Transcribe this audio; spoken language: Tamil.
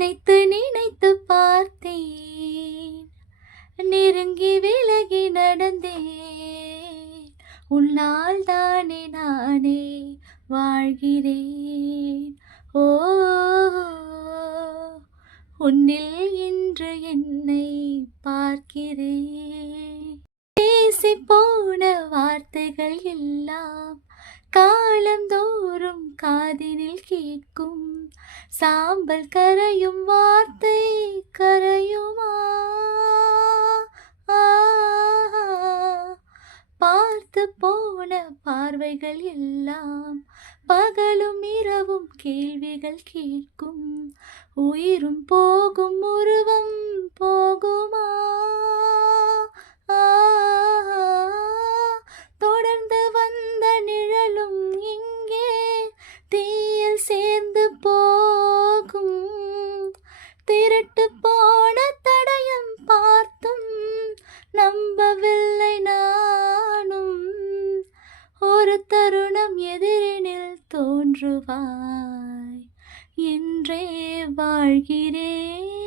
நினைத்து நினைத்து பார்த்தேன், நெருங்கி விலகி நடந்தேன். உன்னால் தானே நானே வாழ்கிறேன். ஓ, உன்னில் இன்று என்னை பார்க்கிறேன். பேசி போன வார்த்தைகள் எல்லாம் காலந்தோறும் காதினில் கேட்கும். சாம்பல் கரையும் வார்த்தை கரையுமா? பார்த்து போன பார்வைகள் எல்லாம் பகலும் இரவும் கேள்விகள் கேட்கும். உயிரும் போகும் உருவம் போகுமா? தொடர்ந்து வந்த நிழலும் இங்கே தீயில் சேர்ந்து போகும். திருட்டு போன தடயம் பார்த்தும் நம்பவில்லை நானும். ஒரு தருணம் எதிரினில் தோன்றுவாய் என்றே வாழ்கிறேன்.